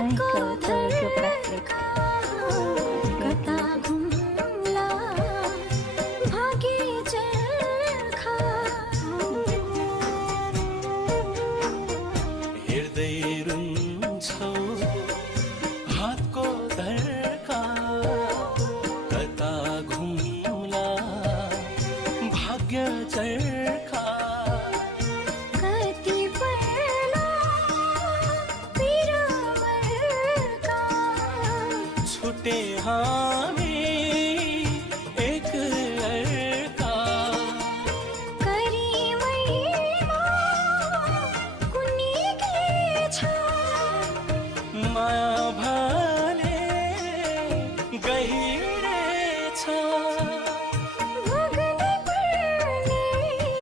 नायिका तर्क राखेको कता घुम्ला भागी चर्खा हेर्दै रुन्छौ हातको धर्का कता घुम्ला भाग्य चर्खा